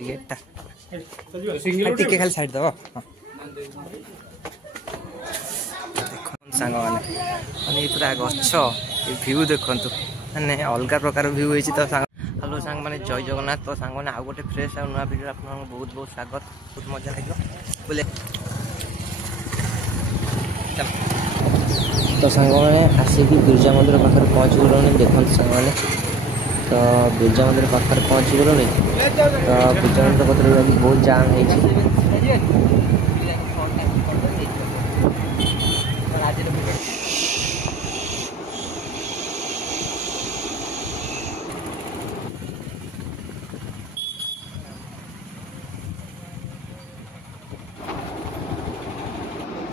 टिकेटा टिके खाली साइड दबा सांग मैंने पूरा गछ भ्यू देखु मैंने अलग प्रकार भ्यू होती तो हेलो सांग मैंने जय जगन्नाथ तो सांग मैंने आउ गोटे फ्रेश आ नुआ भिडियो आप बहुत बहुत स्वागत बहुत मजा लगे बोले तो सांग मैंने आसिक बिरजा मंदिर पाखे पहुँच गलुनी देखते सांग मैंने तो बिरजा मंदिर पाखे पहुँच गलुनी तो बिरजा मंदिर पाखे बहुत जाम है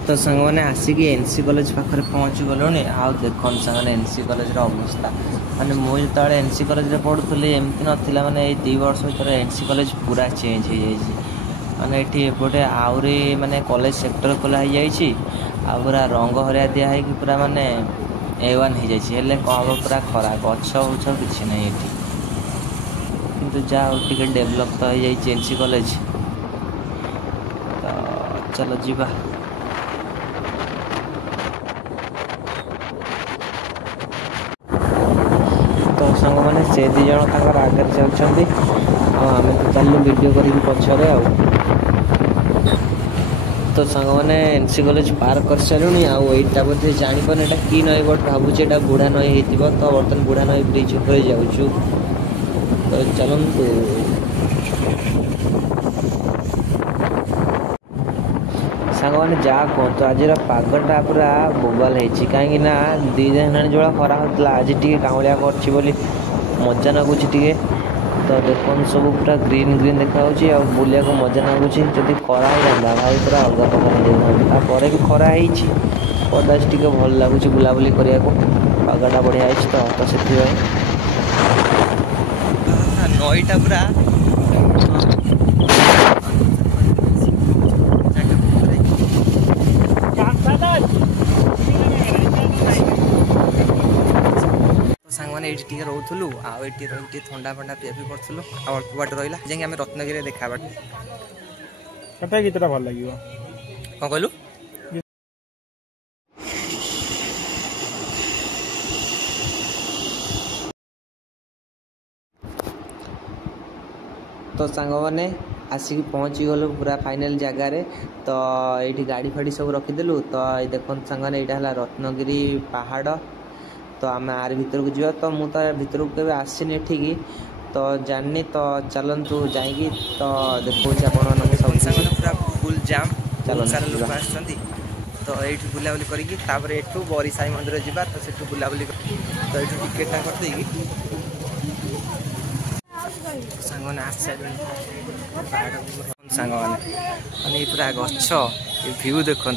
तो सांग मैंने आसिक एनसी कॉलेज पाखे पहुँच गलुनी आउ देख सांग एनसी कॉलेज अवस्था माने मुझे जो एनसी कॉलेज पढ़ुली एमती नाला माने 2 वर्ष भर एनसी कॉलेज पूरा चेंज हो जाए माने एपटे आउरी माने कॉलेज सेक्टर खोला हो जाए पूरा रंग हरिया दिया है कि पूरा माने A1 हो जाए कौन हम पूरा खरा गछ उछ कि ना ये किंतु जहाँ टे डेभलप तो हो जाए एनसी कॉलेज तो चलो जीवा सांग मैंने से 2 जन आगे जाऊँगी आम तो चलू वीडियो करी पछरे तो सांग मैंने एनसी कॉलेज पार कर सारूँ आईटा बोधे जापर यहाँ कि नई बट भावुँ यहाँ बुढ़ा नई हो तो बर्तमान बुढ़ा नई ब्रिज उपर जाऊँ तो चलतु सांग मैंने जहाँ कहतु आज पागटा पूरा बोबाल है कहीं 2 दिन जो खरा होता आज टे काउलिया कर मजा लगुच टे तो देख सब पूरा ग्रीन ग्रीन देखा बुलिया को मजा लगुच जब खरा हो जाता भाई पूरा अलग प्रकार भी खरा पदाच टे भल लगुच बुलाबुली करने को पागटा बढ़िया तो से नईटा पूरा सांग मैंने ये रोलु आए थंडा फंडा पिया पी करूँ अल्प बाट रहा जाए आम रत्नगिरी देखा बाटे गीतटा भल लगे कौन कहलु तो सांग मैंने आसिक पहुँची गलु पूरा फाइनल जगार तो ये गाड़ी फाड़ी सब रखीदेलु तो देख सांग मैंने यहाँ रत्नगिरी पहाड़ तो आम आर भीतर को जावा तो मुझे भीतर को कभी आसनी एठिकी तो जानी तो चलतु जाइए तो देखो सब पूरा फुल जाम चल सारा लोग आसती तो ये बुलाबुली करके बरी साई मंदिर जावा तो से बुलाबुली तो ये टिकेटा करदे सांग मैंने आस सांग मैंने पूरा गछ भ्यू देखु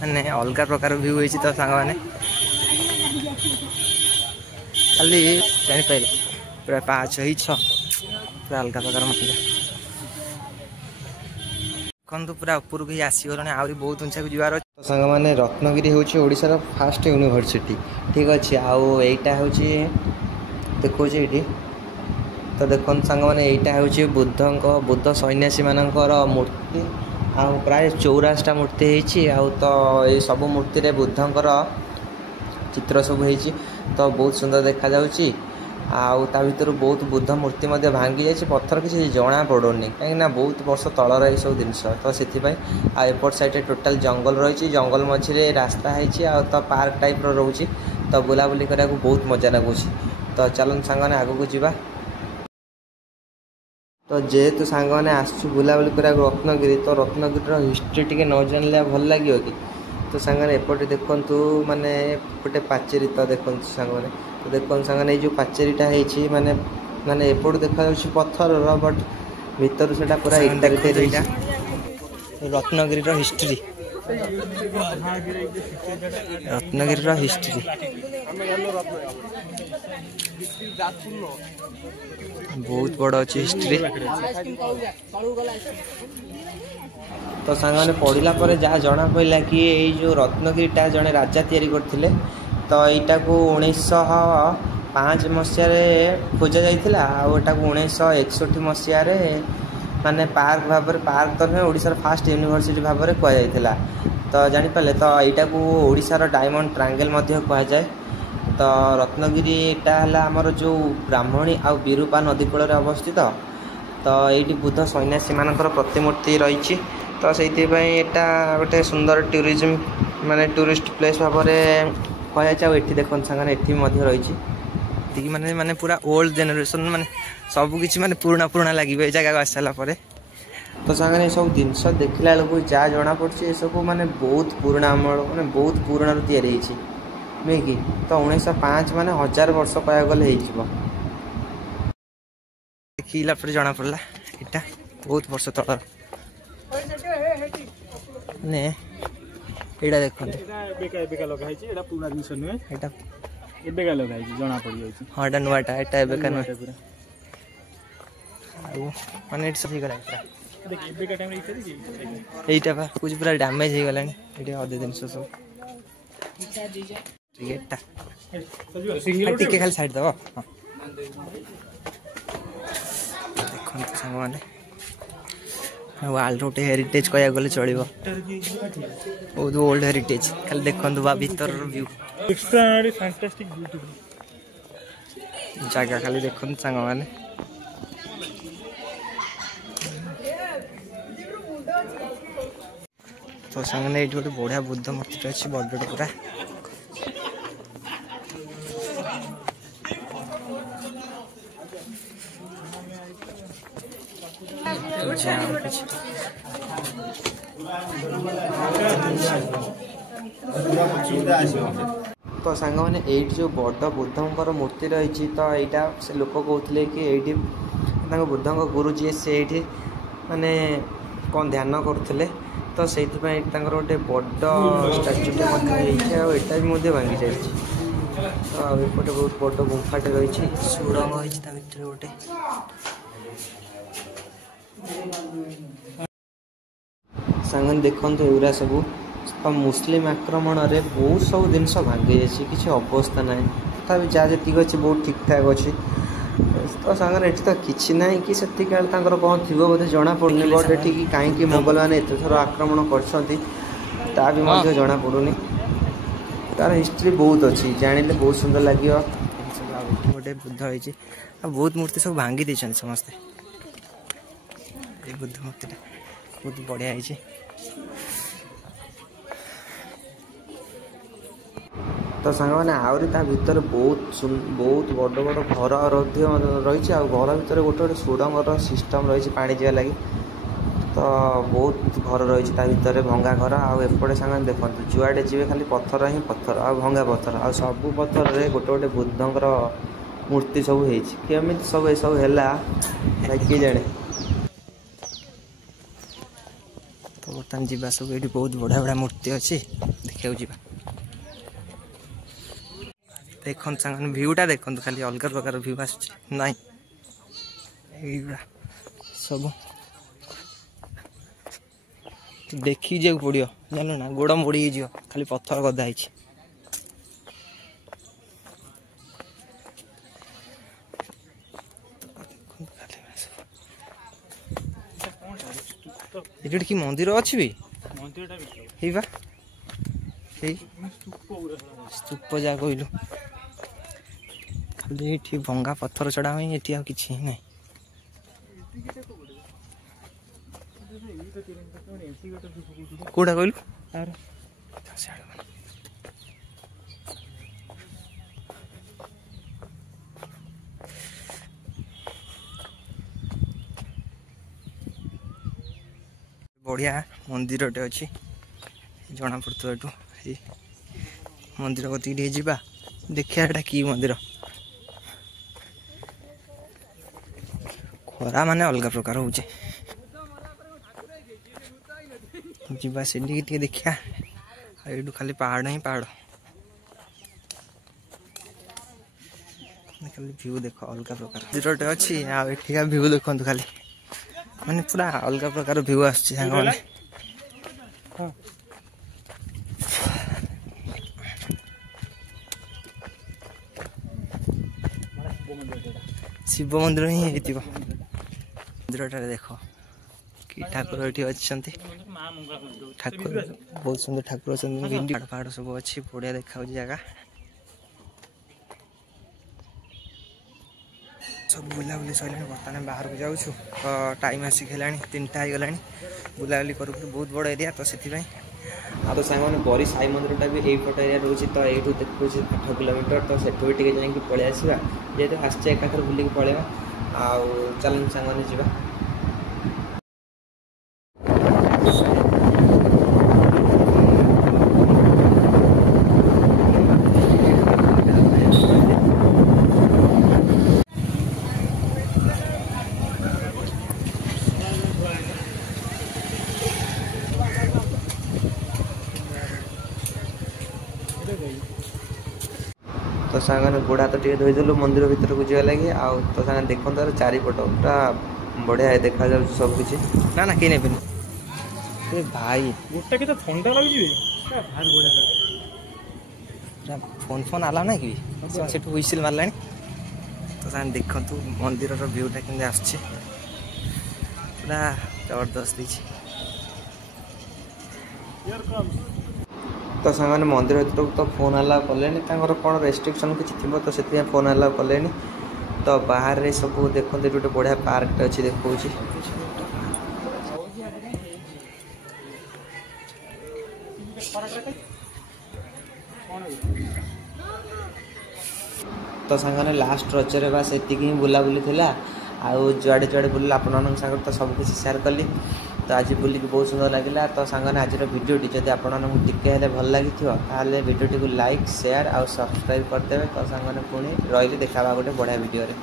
मैंने अलग प्रकार भ्यू होती तो सांग मैंने खाली जापारे पूरा पाँच ही पूरा अलग प्रकार मजा देखु पूरा उपरକୁ ही आसीगल आहरी बहुत उंचा को जीवार तो सांग मैंने रत्नगिरी हूँ ओडिशार फास्ट यूनिवर्सिटी ठीक अच्छे आईटा हूँ देखो ये तो देख सांग मैंने यहाँ हूँ बुद्ध सन्यासी मानकर मूर्ति आ प्राय 84टा मूर्ति हो तो ये सब मूर्ति रे बुद्धंकर चित्र सब हो तो बहुत सुंदर देखा जाउची ता भीतर बहुत बुद्ध मूर्ति भांगी जाए पत्थर किसी जना पड़ोनी कहीं बहुत वर्ष तल रही सब जिन तो से एपट साइड टोटाल जंगल रही जंगल मझे रास्ता है तो पार्क टाइप रोचे तो बुलाबुली करने को बहुत मजा लगुच तो चलन सांग मैंने आगू को जीवा तो जेहेतु सांग मैंने आसु बुलाबुली करा रत्नगिरी तो रत्नगिरी हिस्ट्री टे न जानले भल लगे कि तो सांग एपटे देखु माने गोटे पाचेरी तो देखु सांग मैंने तो देखु सांग मैंने जो पाचेरीटा है माने माने एपट देखा पत्थर बट भीतर से पूरा रत्नगिरी हिस्ट्री रत्नगिरी हिस्ट्री बहुत बड़ अच्छी हिस्ट्री तो सांग मैंने पढ़ला जहाँ जना पड़ा कि ये जो रत्नगिरीटा जड़े राजा तैयारी करथिले तो यहाँ को 1905 मसीह खोजा जाइथिला आ एटा को 1961 मसीह माने पार्क भाव पार्क तो नुहे ओडिशार फास्ट यूनिवर्सिटी भाव में कहुला तो जापारे तो यहाँ को ओडिशार डायमंड ट्रायंगल कहुए। तो रत्नगिरी यहाँ आमर जो ब्राह्मणी आ विरूपा नदी कूल अवस्थित तो ये बुद्ध सन्यासी मानकर प्रतिमूर्ति रही तो से गोटे सुंदर टूरिज्म माने टूरिस्ट प्लेस भाव में कहुए। देखो सागर ये रही माने माने पूरा ओल्ड जेनेरेशन माने सब किसी माने पुराना पुराना लगे जगह आस सारा तो सागर ये सब जिनस देखला बेलू जहाँ जना पड़े सब माने बहुत पुराना अमल माने बहुत पुराना तैयारी नुहे कि तो 1905 माने 1000 वर्ष कह गले देखला पर जना पड़ा यहाँ बहुत वर्ष तल ने यहाँ देखते हाँ एटा नुआटा एटा एबेका नुआ माने सब गला एटा बा कुछ पूरा डैमेज हो गलानी एटा अधे दिन सब टिकेटा टिके खाली साइड दबो देखो संग माने वर्ल्ड रोटे हेरिटेज कह गले चलो बहुत ओल्ड हेरिटेज खाली देखो बा भीतर व्यू जगह खाली देखो सांग मैंने तो सांग ये गोटे बढ़िया बुद्ध मूर्ति अच्छी बड़े पूरा तो सांग मैंने ये जो बड़ बुद्धंकर मूर्ति रही तो यहाँ से लोक कहते कि ये बुद्ध गुरुजी से ये माने कौन ध्यान करुले तो से गोटे बड़ स्टाच्यूटे यहाँ भी भांगी जाए तो एपटे बहुत बड़ गुंफाटे रही सुड़ंग भर गोटे सांग देखते एवरा सब मुस्लिम आक्रमण रे बहुत सब जिन भांगी जाए किसी अवस्था ना तथा जहाँ जी अच्छी बहुत ठीक ठाक अच्छी तो सांग ये तो किसी ना कि से कौन थी बोधे जना पड़नी बट ये कहीं मोगल मैंने एत थर आक्रमण कर जना पड़ूनी तार हिस्ट्री बहुत अच्छी जानिले बहुत सुंदर लगे गोटे बुद्ध होती बहुत मूर्ति सब भांगी देते समस्ते ये बुद्ध मूर्ति बहुत बढ़िया है। तो सांग मैंने आहरी भीतर बहुत बहुत बड़ बड़ घर रही घर भीतर गोटे गोटे सुड़ंगर सिस्टम रही पानी जा लगी तो बहुत घर रही भीतर भंगा घर आपटे सांग देखो जुआड़े जी खाली पत्थर ही पत्थर आ भंगा पत्थर आ सब पत्थर रे गोटे गोटे बुद्धंकर मूर्ति सब होमी सब ये सब है किए जाने तो बर्तमान जीवा सब ये बहुत बढ़िया बढ़िया मूर्ति अच्छी देखा जा देखो सांग भ्यूटा देखो खाली अलग प्रकार भ्यू आस सब देखी जाऊ पड़ो जान ना गोड़ मोड़ी जा खाली पत्थर गदा है ये कि मंदिर अच्छी भी स्तूप जहाँ कहलु खाली ये भंगा पत्थर चढ़ा हुई ये किसी ना कौटा कहलु बढ़िया मंदिर टे अच्छी जना पड़ो ये मंदिर कति जा देखिए कि मंदिर खरा माने अलग प्रकार हो जीवा से देखिया ये खाली पहाड़ ही पहाड़ खाली व्यू देख अलग प्रकार मंदिर टे अच्छी आठिका व्यू देखो खाली माने पूरा अलग प्रकार व्यू आसान शिव मंदिर ही मंदिर देख कि ठाकुर ये अच्छा ठाकुर बहुत सुंदर ठाकुर अच्छा पहाड़ सब अच्छी बढ़िया देखा जगह सब बुलाबुली सर बर्तमान बाहर को जाऊँ तो टाइम आसिक है 3टा हो गला बुलाबुली कर बहुत बड़ एरिया तो से तो सांग बरी साई मंदिरटा भी यही पट एरिया रोचे तो यू देखो 8 किलोमीटर तो से जाकि पलि आसवा जेहतु आसचे एकाथर बुलिक पलैया आउ चल सांग मैंने जावा तो सांगने गोड़ा तो टे धोईदेलु मंदिर भीतर को जा लगे आउ तो सांग देखो तार चारिपट पूरा बढ़िया देखा जा सब किसी ना ना कहीं नहीं भाई गोटे के ठंडा लगे फोन फोन आला ना कि से हुईसिल मारला तो सांग देखु मंदिर व्यूटा के आसचे पूरा जबरदस्त तो सांग मंदिर भर तो फोन अलाउ कले कौन रेस्ट्रिक्शन किसी थी तो से फोन अलाउ कले तो बाहर रे सब देखते गोटे बढ़िया पार्क अच्छी देखो तो सांगने लास्ट रजरे बास एतिक ही बुलाबुली थिला आउ जुआड़े जुआड़े बुला आपण सागर तो सब किसी शेयर कली तो आज बुलिक बहुत सुंदर लगे तो सांगने आज भिडियोटी जब आपको टिके भल लगी भिडियोटी को लाइक शेयर आउ सब्सक्राइब करदे तो सांगने पुणी रही देखा गोटे बढ़िया वीडियो रे।